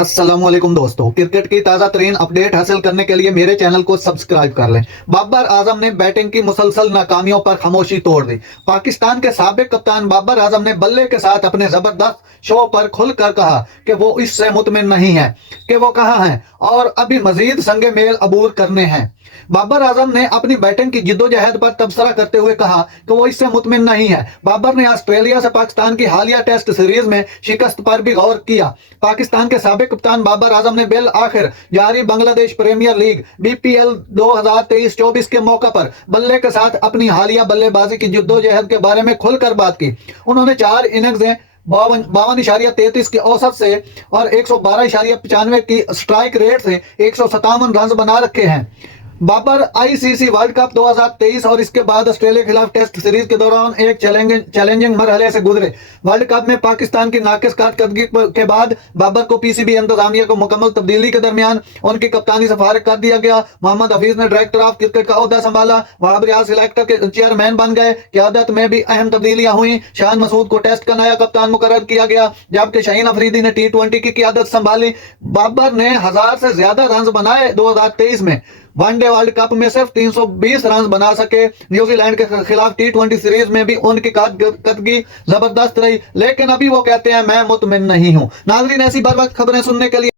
अस्सलामुअलैकुम दोस्तों, क्रिकेट की ताजा तरीन अपडेट हासिल करने के लिए मेरे चैनल को सब्सक्राइब कर लें। बाबर आजम ने बैटिंग की मुसलसल नाकामियों पर खामोशी तोड़ दी। पाकिस्तान के साबिक कप्तान बाबर आजम ने बल्ले के साथ अपने जबरदस्त शो पर खुलकर कहा कि वो इससे मुतमिन नहीं है कि वो कहाँ हैं और अभी मजीद संगे मेल अबूर करने हैं। बाबर आजम ने अपनी बैटिंग की जिद्दोजहद पर तबसरा करते हुए कहा कि वो इससे मुतमिन नहीं है। बाबर ने ऑस्ट्रेलिया से पाकिस्तान की हालिया टेस्ट सीरीज में शिकस्त पर भी गौर किया। पाकिस्तान के साबिक कप्तान बाबर आजम ने बिल आखिर जारी बांग्लादेश प्रीमियर लीग BPL 2023-24 के मौका पर बल्ले के साथ अपनी हालिया बल्लेबाजी की जिद्दोजहद के बारे में खुलकर बात की। उन्होंने 4 इनिंग्स 52.33 की औसत से और 112.95 की स्ट्राइक रेट से 157 रन बना रखे हैं। बाबर ICC वर्ल्ड कप 2023 और इसके बाद ऑस्ट्रेलिया के खिलाफ टेस्ट सीरीज के दौरान एक चैलेंजिंग मरहले से गुजरे। वर्ल्ड कप में पाकिस्तान की नाकिस कारकर्दगी के बाद बाबर को PCB इंतजामिया को मुकम्मल तब्दीली के दरमियान उनकी कप्तानी से फारिग कर दिया गया। मोहम्मद हफीज ने डायरेक्टर ऑफ क्रिकेट का ओहदा संभाला। वहाब रियाज सिलेक्टर के चेयरमैन बन गए। क़यादत में भी अहम तब्दीलियां हुई। शान मसूद को टेस्ट का नया कप्तान मुकर्रर किया गया, जबकि शाहीन अफरीदी ने T20 की क़यादत संभाली। बाबर ने 1000 से ज्यादा रन बनाए। 2023 में वनडे वर्ल्ड कप में सिर्फ 320 रन बना सके। न्यूजीलैंड के खिलाफ T20 सीरीज में भी उनकी कारकर्दगी जबरदस्त रही, लेकिन अभी वो कहते हैं मैं मुतमिन नहीं हूं। नाज़रीन, ऐसी बर वक्त खबरें सुनने के लिए